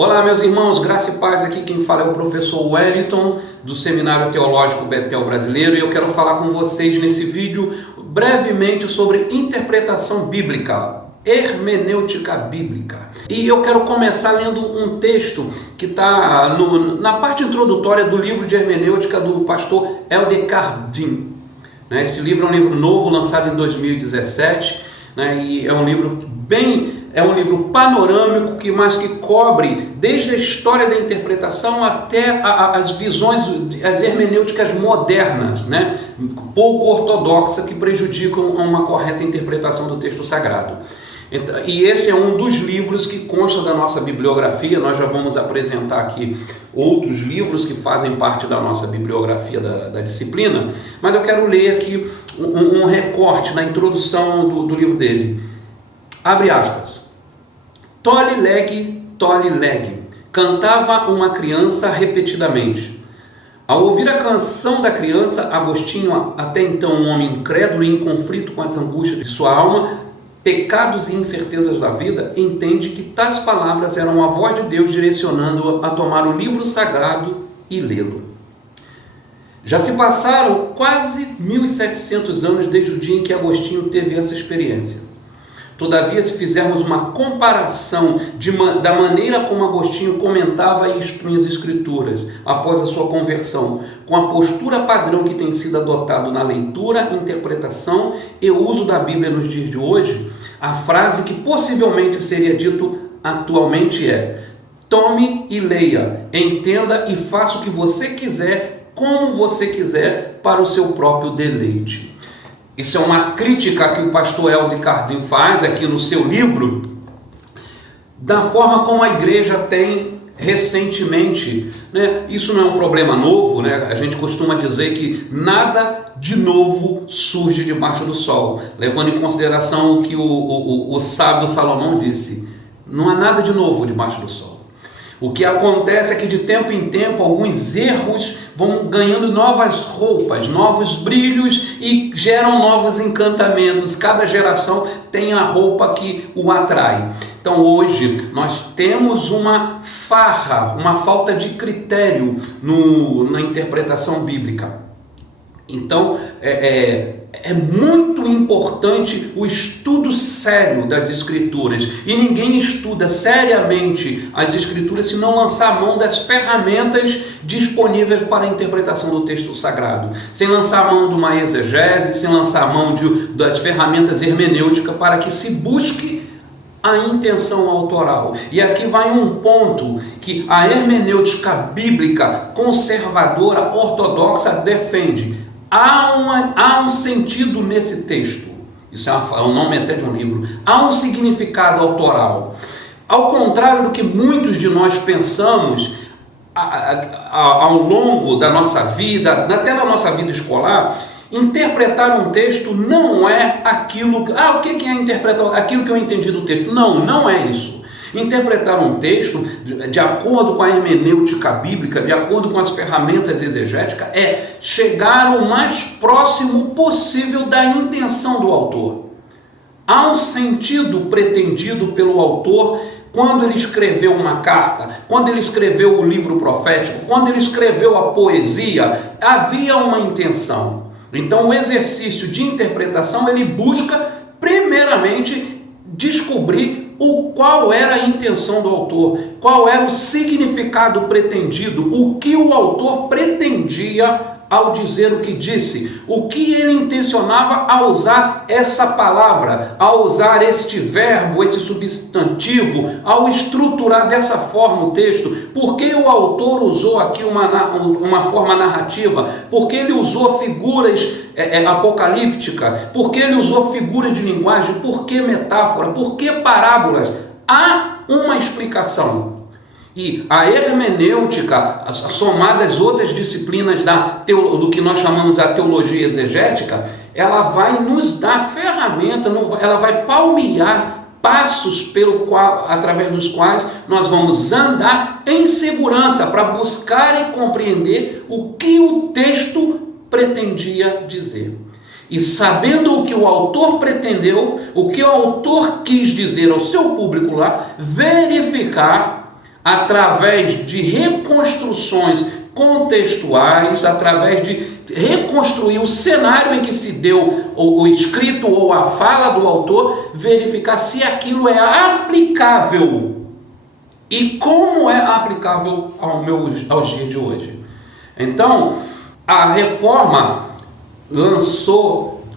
Olá, meus irmãos, graça e paz. Aqui quem fala é o professor Wellington, do Seminário Teológico Betel Brasileiro, e eu quero falar com vocês nesse vídeo brevemente sobre interpretação bíblica, hermenêutica bíblica. E eu quero começar lendo um texto que está na parte introdutória do livro de hermenêutica do pastor Helder Cardim. Esse livro é um livro novo, lançado em 2017, e é um livro panorâmico, mas que cobre desde a história da interpretação até as visões, as hermenêuticas modernas, pouco ortodoxa, que prejudicam uma correta interpretação do texto sagrado. E esse é um dos livros que consta da nossa bibliografia. Nós já vamos apresentar aqui outros livros que fazem parte da nossa bibliografia da disciplina, mas eu quero ler aqui um recorte na introdução do livro dele. Abre aspas. Tole leg, cantava uma criança repetidamente. Ao ouvir a canção da criança, Agostinho, até então um homem incrédulo e em conflito com as angústias de sua alma, pecados e incertezas da vida, entende que tais palavras eram a voz de Deus direcionando-o a tomar o livro sagrado e lê-lo. Já se passaram quase 1700 anos desde o dia em que Agostinho teve essa experiência. Todavia, se fizermos uma comparação da maneira como Agostinho comentava e expunha as Escrituras após a sua conversão, com a postura padrão que tem sido adotado na leitura, interpretação e uso da Bíblia nos dias de hoje, a frase que possivelmente seria dito atualmente é: tome e leia, entenda e faça o que você quiser, como você quiser, para o seu próprio deleite. Isso é uma crítica que o pastor Helder Cardim faz aqui no seu livro, da forma como a igreja tem recentemente. Isso não é um problema novo, A gente costuma dizer que nada de novo surge debaixo do sol, levando em consideração o que o sábio Salomão disse: não há nada de novo debaixo do sol. O que acontece é que de tempo em tempo alguns erros vão ganhando novas roupas, novos brilhos e geram novos encantamentos. Cada geração tem a roupa que o atrai. Então hoje nós temos uma falta de critério na interpretação bíblica. Então é muito importante o estudo sério das Escrituras, e ninguém estuda seriamente as Escrituras se não lançar a mão das ferramentas disponíveis para a interpretação do texto sagrado, sem lançar a mão de uma exegese, sem lançar a mão das ferramentas hermenêuticas para que se busque a intenção autoral. E aqui vai um ponto que a hermenêutica bíblica conservadora ortodoxa defende. Há um sentido nesse texto. Isso é o nome até de um livro. Há um significado autoral. Ao contrário do que muitos de nós pensamos ao longo da nossa vida, até da nossa vida escolar, interpretar um texto não é aquilo... o que é interpretar? Aquilo que eu entendi do texto. Não é isso. Interpretar um texto de acordo com a hermenêutica bíblica, de acordo com as ferramentas exegéticas, é chegar o mais próximo possível da intenção do autor. Há um sentido pretendido pelo autor quando ele escreveu uma carta, quando ele escreveu o livro profético, quando ele escreveu a poesia, havia uma intenção. Então o exercício de interpretação, ele busca primeiramente descobrir qual era a intenção do autor, qual era o significado pretendido, o que o autor pretendia ao dizer o que disse, o que ele intencionava ao usar essa palavra, ao usar este verbo, esse substantivo, ao estruturar dessa forma o texto. Por que o autor usou aqui uma forma narrativa? Por que ele usou figuras apocalípticas? Por que ele usou figuras de linguagem? Por que metáfora? Por que parábolas? Há uma explicação. E a hermenêutica, somada às outras disciplinas do que nós chamamos a teologia exegética, ela vai nos dar ferramenta, ela vai palmear passos através dos quais nós vamos andar em segurança para buscar e compreender o que o texto pretendia dizer. E sabendo o que o autor pretendeu, o que o autor quis dizer ao seu público lá, verificar através de reconstruções contextuais, através de reconstruir o cenário em que se deu o escrito ou a fala do autor, verificar se aquilo é aplicável e como é aplicável aos dias de hoje. Então, a reforma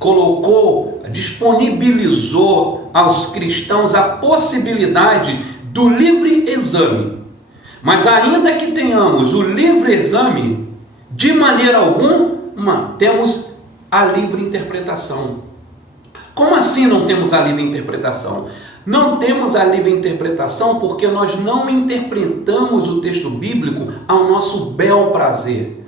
colocou, disponibilizou aos cristãos a possibilidade do livre exame. Mas ainda que tenhamos o livre exame, de maneira alguma temos a livre interpretação. Como assim não temos a livre interpretação? Não temos a livre interpretação porque nós não interpretamos o texto bíblico ao nosso bel prazer.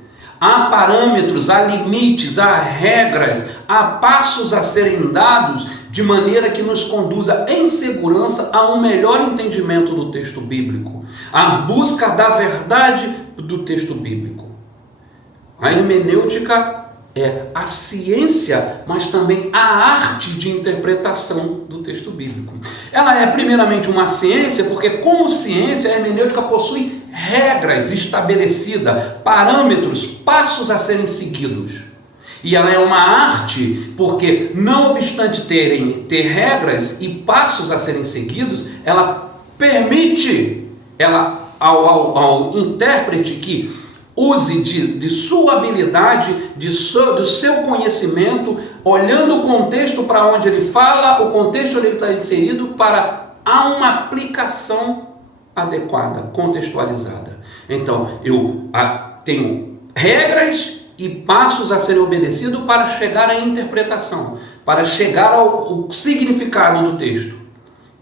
Há parâmetros, há limites, há regras, há passos a serem dados de maneira que nos conduza em segurança a um melhor entendimento do texto bíblico, a busca da verdade do texto bíblico. A hermenêutica é a ciência, mas também a arte de interpretação do texto bíblico. Ela é primeiramente uma ciência, porque como ciência a hermenêutica possui regras estabelecidas, parâmetros, passos a serem seguidos. E ela é uma arte, porque não obstante ter regras e passos a serem seguidos, ela permite ao intérprete que use de sua habilidade, do seu conhecimento, olhando o contexto para onde ele fala, o contexto onde ele está inserido, para uma aplicação adequada, contextualizada. Então, eu tenho regras e passos a serem obedecidos para chegar à interpretação, para chegar ao significado do texto.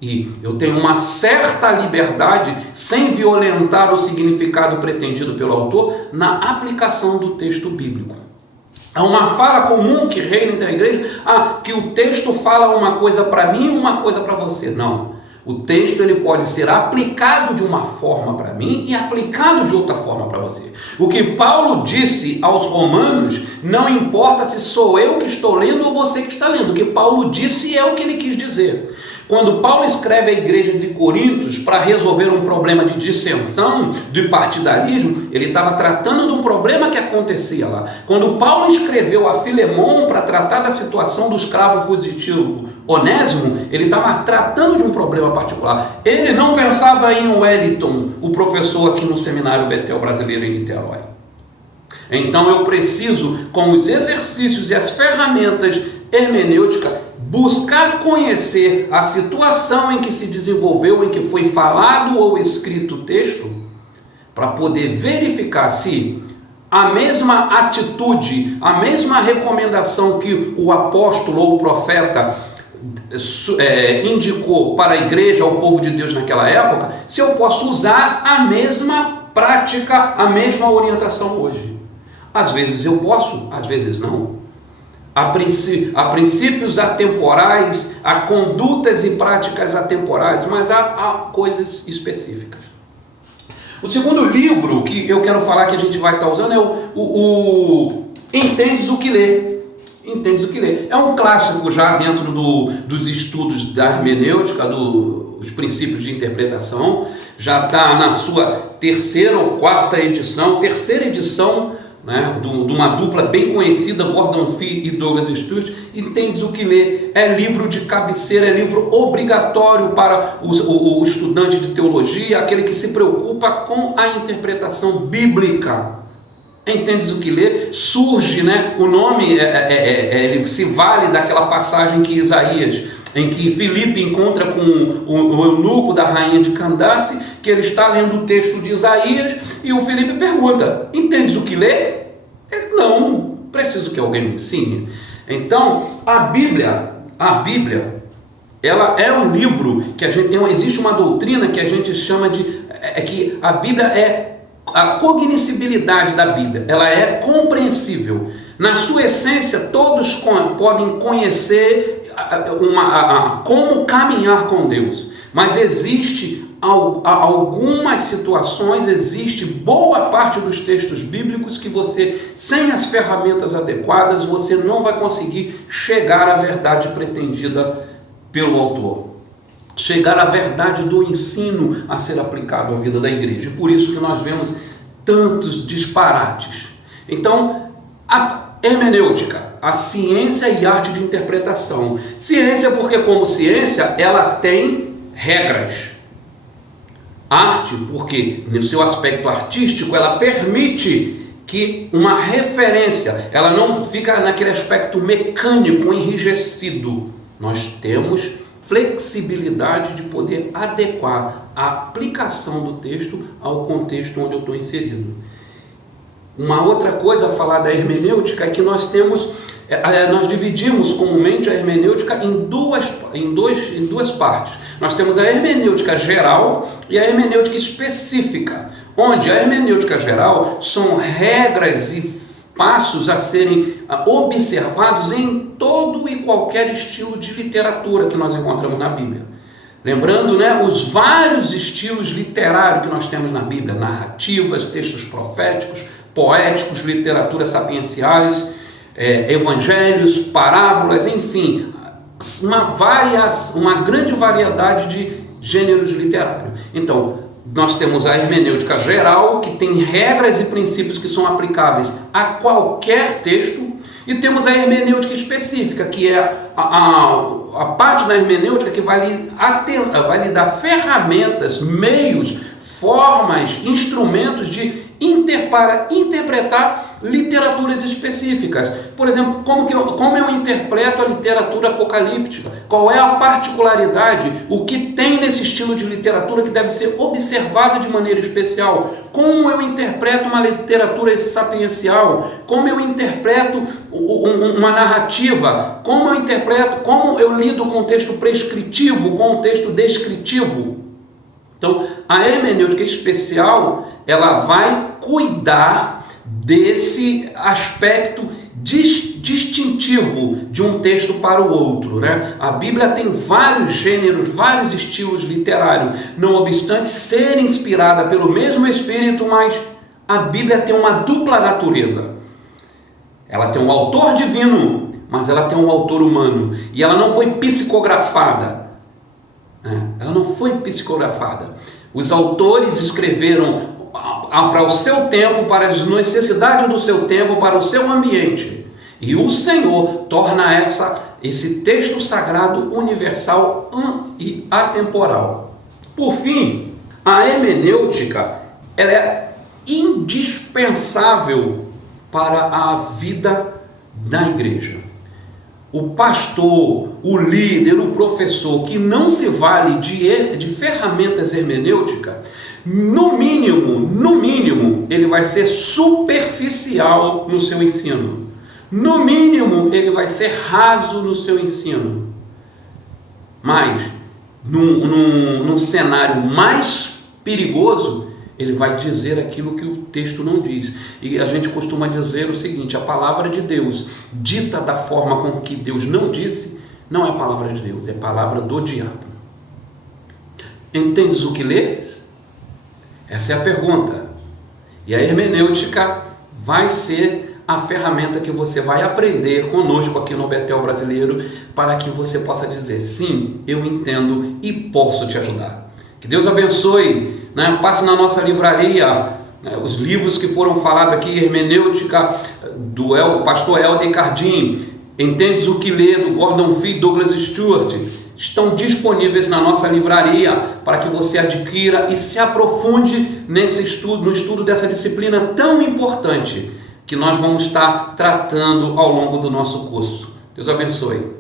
E eu tenho uma certa liberdade, sem violentar o significado pretendido pelo autor, na aplicação do texto bíblico. Há uma fala comum que reina entre a igreja, que o texto fala uma coisa para mim e uma coisa para você. Não. O texto ele pode ser aplicado de uma forma para mim e aplicado de outra forma para você. O que Paulo disse aos romanos, não importa se sou eu que estou lendo ou você que está lendo. O que Paulo disse é o que ele quis dizer. Quando Paulo escreve à igreja de Corintos para resolver um problema de dissensão, de partidarismo, ele estava tratando de um problema que acontecia lá. Quando Paulo escreveu a Filemon para tratar da situação do escravo fugitivo Onésimo, ele estava tratando de um problema particular. Ele não pensava em Wellington, o professor aqui no Seminário Betel Brasileiro em Niterói. Então eu preciso, com os exercícios e as ferramentas hermenêuticas, buscar conhecer a situação em que se desenvolveu, em que foi falado ou escrito o texto, para poder verificar se a mesma atitude, a mesma recomendação que o apóstolo ou o profeta indicou para a igreja, ao povo de Deus naquela época, se eu posso usar a mesma prática, a mesma orientação hoje. Às vezes eu posso, às vezes não. Há princípios atemporais, há condutas e práticas atemporais, mas há coisas específicas. O segundo livro que eu quero falar que a gente vai estar usando é o Entendes o que Lê. Entendes o que Lê. É um clássico já dentro dos estudos da hermenêutica, dos princípios de interpretação. Já está na sua terceira edição, né, de uma dupla bem conhecida, Gordon Fee e Douglas Stuart. Entendes o que Lê. É livro de cabeceira, é livro obrigatório para o estudante de teologia, aquele que se preocupa com a interpretação bíblica. Entendes o que Lê. Surge, né, o nome ele se vale daquela passagem que Isaías, em que Filipe encontra com o eunuco da rainha de Candace, que ele está lendo o texto de Isaías, e o Filipe pergunta: entendes o que lê? Ele: não, preciso que alguém me ensine. Então, a Bíblia, ela é um livro que a gente existe uma doutrina que a gente chama que a Bíblia é a cognoscibilidade da Bíblia, ela é compreensível. Na sua essência, todos podem conhecer como caminhar com Deus, mas existe algumas situações, existe boa parte dos textos bíblicos que você, sem as ferramentas adequadas, você não vai conseguir chegar à verdade pretendida pelo autor. chegar à verdade do ensino a ser aplicado à vida da igreja. E por isso que nós vemos tantos disparates. Então, a hermenêutica, a ciência e arte de interpretação. Ciência porque, como ciência, ela tem regras. Arte porque, no seu aspecto artístico, ela permite que uma referência, ela não fica naquele aspecto mecânico, enrijecido. Nós temos flexibilidade de poder adequar a aplicação do texto ao contexto onde eu estou inserido. Uma outra coisa a falar da hermenêutica é que nós dividimos comumente a hermenêutica em duas partes. Nós temos a hermenêutica geral e a hermenêutica específica, onde a hermenêutica geral são regras e passos a serem observados em todo e qualquer estilo de literatura que nós encontramos na Bíblia. Lembrando, os vários estilos literários que nós temos na Bíblia: narrativas, textos proféticos, poéticos, literaturas sapienciais, evangelhos, parábolas, enfim, uma grande variedade de gêneros literários. Então, nós temos a hermenêutica geral, que tem regras e princípios que são aplicáveis a qualquer texto, e temos a hermenêutica específica, que é a parte da hermenêutica que vai lhe dar ferramentas, meios, formas, instrumentos para interpretar literaturas específicas. Por exemplo, como eu interpreto a literatura apocalíptica? Qual é a particularidade? O que tem nesse estilo de literatura que deve ser observada de maneira especial? Como eu interpreto uma literatura sapiencial? Como eu interpreto uma narrativa? Como eu lido com o texto prescritivo, com o texto descritivo? Então, a hermenêutica especial, ela vai cuidar desse aspecto distintivo de um texto para o outro, A Bíblia tem vários gêneros, vários estilos literários, não obstante ser inspirada pelo mesmo Espírito, mas a Bíblia tem uma dupla natureza. Ela tem um autor divino, mas ela tem um autor humano, e ela não foi psicografada. Ela não foi psicografada. Os autores escreveram para o seu tempo, para as necessidades do seu tempo, para o seu ambiente. E o Senhor torna esse texto sagrado universal e atemporal. Por fim, a hermenêutica ela é indispensável para a vida da igreja. O pastor, o líder, o professor que não se vale de ferramentas hermenêuticas, no mínimo, ele vai ser superficial no seu ensino. No mínimo, ele vai ser raso no seu ensino. Mas, num cenário mais perigoso, ele vai dizer aquilo que o texto não diz. E a gente costuma dizer o seguinte: a palavra de Deus, dita da forma com que Deus não disse, não é a palavra de Deus, é a palavra do diabo. Entendes o que lês? Essa é a pergunta. E a hermenêutica vai ser a ferramenta que você vai aprender conosco aqui no Betel Brasileiro, para que você possa dizer: sim, eu entendo e posso te ajudar. Que Deus abençoe, passe na nossa livraria, os livros que foram falados aqui, hermenêutica do pastor Helder Cardim, Entendes o que lê, do Gordon Fee e Douglas Stewart, estão disponíveis na nossa livraria para que você adquira e se aprofunde no estudo dessa disciplina tão importante que nós vamos estar tratando ao longo do nosso curso. Deus abençoe.